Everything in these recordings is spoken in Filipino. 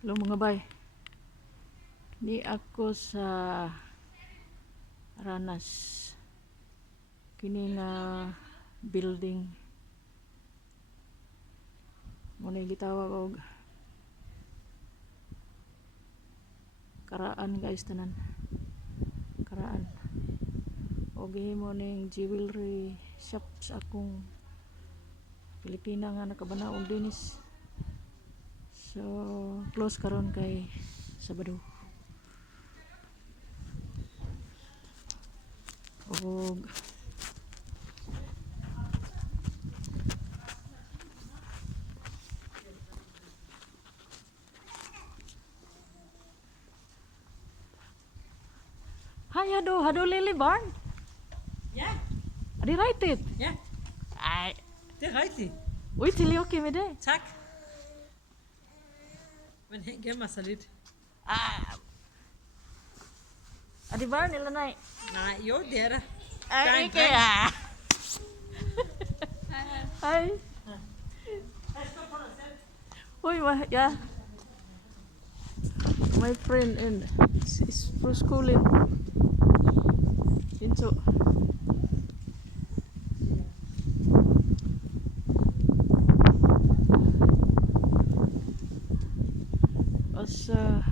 Hello mga bay. Ni ako sa Ranas. Kini nga building. Muna gitawag og Karaang guys tanan. Karaang. Og gihimo ning jewelry shop sa akong Pilipina nga nakabanaog dinis. So close karon kay Sabado. Og Hi, hado Lily Barn. Ja, Adi right it. ja, Ay, det er rigtigt. ui til okay med det. Tak. Men han gemmer sig lidt. Adi Barn eller nej? Nej, jo, det er der. Ay, Der er en ikke dreng. ah. Hej. Ui, ja. My friend and is for schooling. Into. Asa.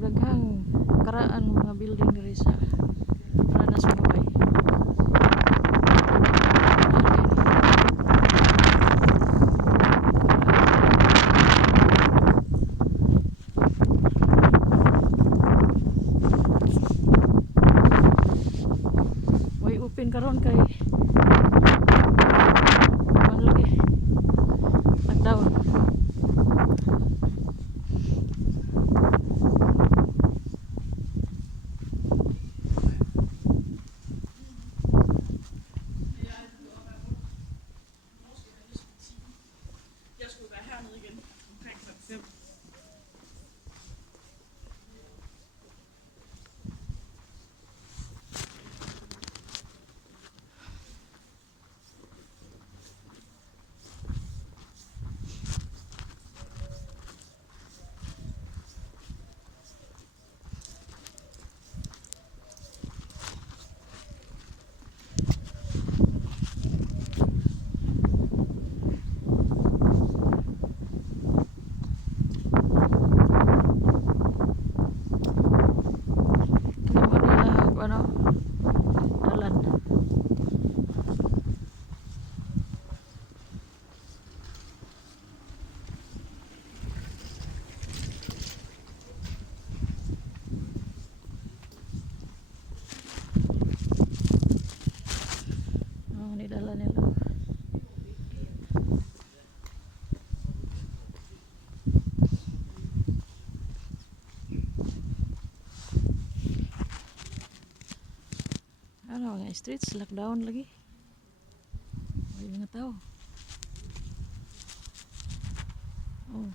Daghang karaan mga building diri sa Ranas mga bay. Way open karon kay man lagi lockdown. Jeg skulle være hernede igen omkring kl. 5. Ano dalan. Oh, ni dalan nila. Ano nga streets lockdown lagi. May mga tao. Oh.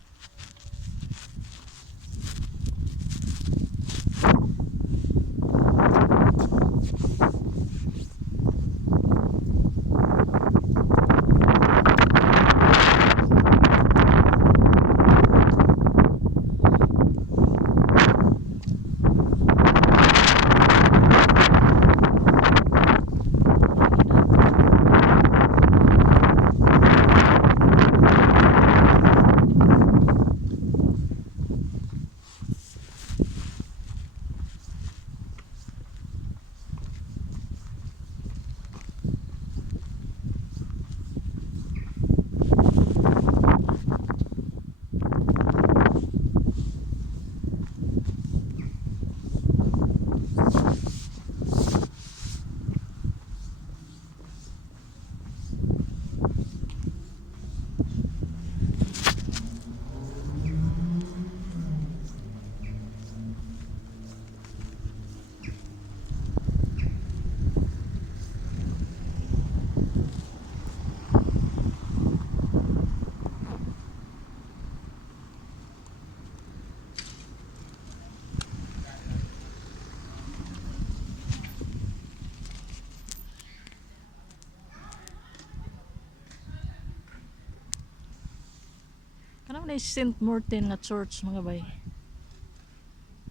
Ano Saint Martin nga church mga bay.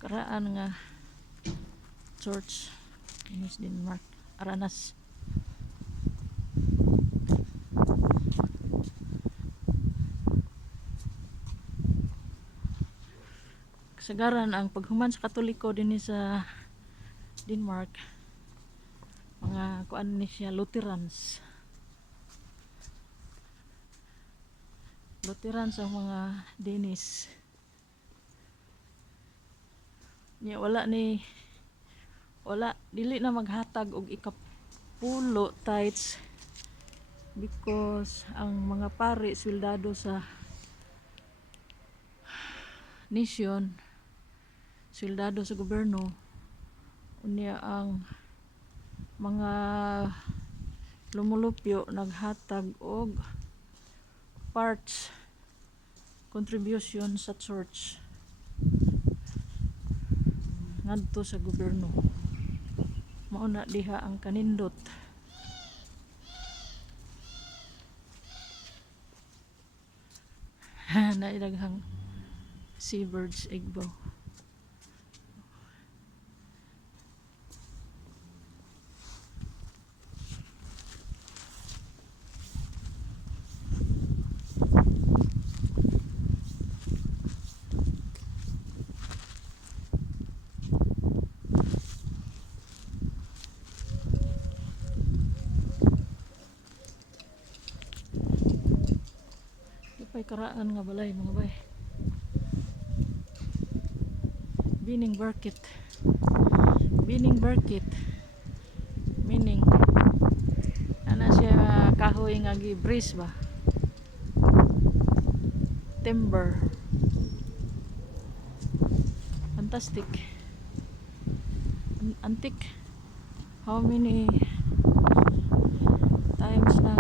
Karaan nga church in Denmark. Aranas. Kasagaran ang paghuman sa Katoliko din sa Denmark. Mga kuan ni siya Lutherans. Lutherans ang mga Danish. Nya wala dili na maghatag og ikapulo tithes because ang mga pari swildado sa nation, swildado sa gobyerno, unya ang mga lumulupyo naghatag og parts contribution sa church ngadto sa gobyerno. Mao na diha ang kanindot. Naidaghang seabirds egg bow. Pay karaan nga balay mga bay. Bining barkit. Bining barkit. Meaning ana siya kahoy nga gi-breeze ba. Timber. Fantastic. Antik. How many times na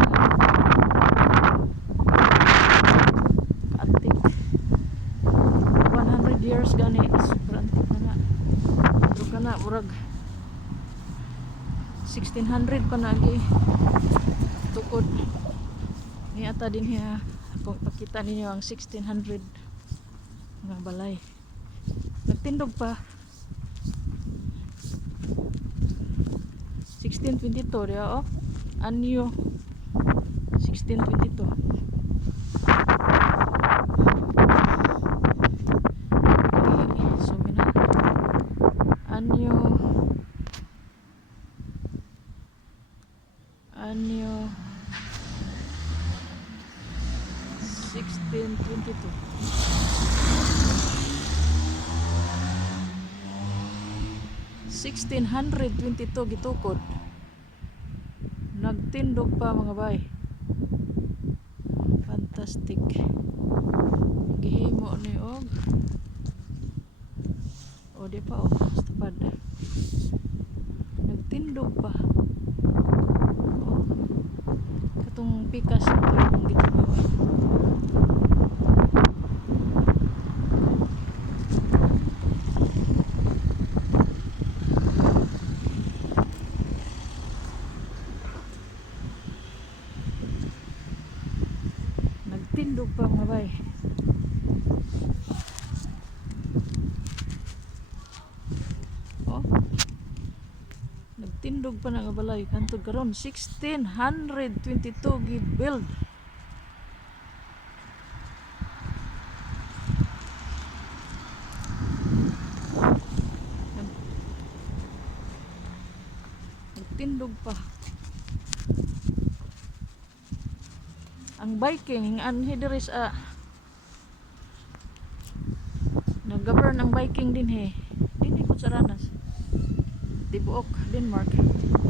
antik 100 years gani super antik na nga pero kana murag 1600 pa nagi tukod ni ata din hiya kung pakita ninyo ang 1600 nga balay nagtindog pa 1622 diya oh anyo 1622 anyo 1622 1622 gitukod nagtindog pa mga bay. Fantastic. Gihimo ni og o di pa tapad nagtindog pa katong pikas ito yung gitagawa. Nagtindog pa mga bay. Nagtindog pa na nga balay kanto karon 1622 gi-build. Nagtindog pa. Ang Viking anhi diri sa nag-govern ang Viking din he. Dinhi ko sa Ranas. Tibuok, Denmark. 1100.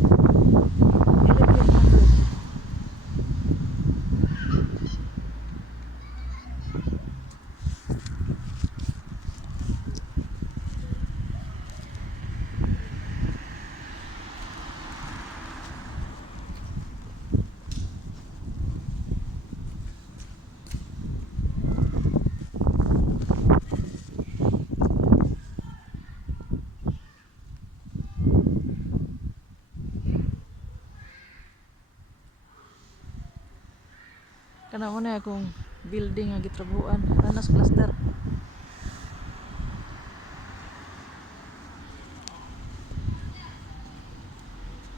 Kana mo na akong building nga gitrabuhan. Randers cluster.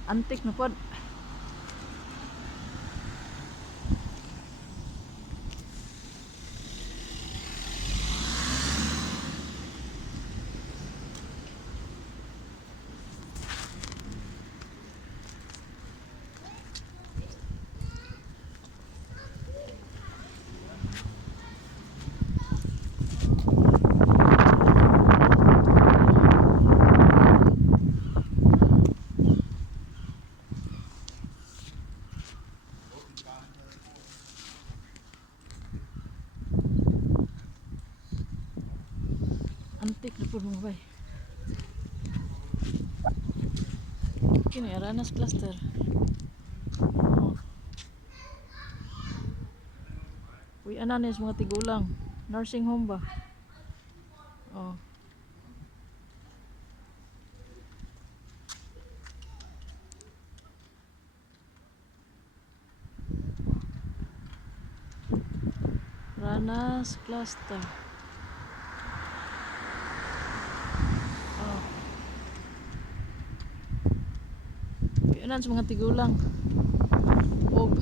Antik na pod. Antik na po mga bay. Kini Randers cluster. Oh. Uy, ananis mga tigulang. Nursing home ba? Oh. Randers cluster. Yan sa mga tigulang. Og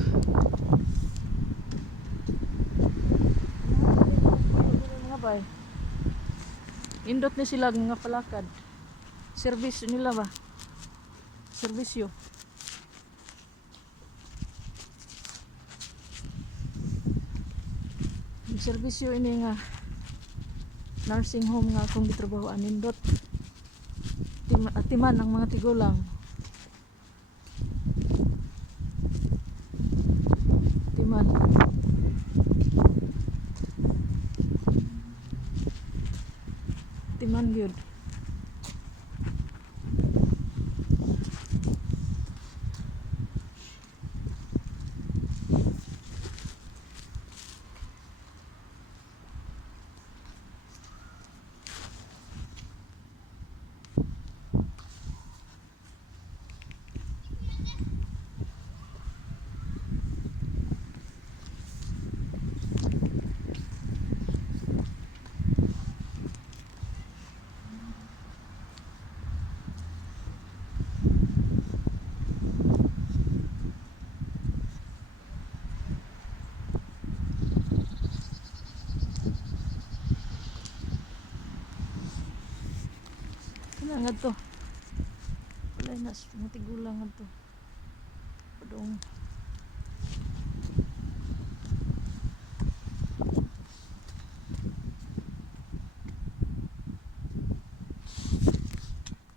mga bay. Indot ni sila nga palakad. Service nila ba? Servisyo. Yung servisyo ini nga nursing home nga akong gitrabahoan nindot. Atiman ang mga tigulang. Timan gyud. Nga to. Balay na mga tigulang nga to. Padong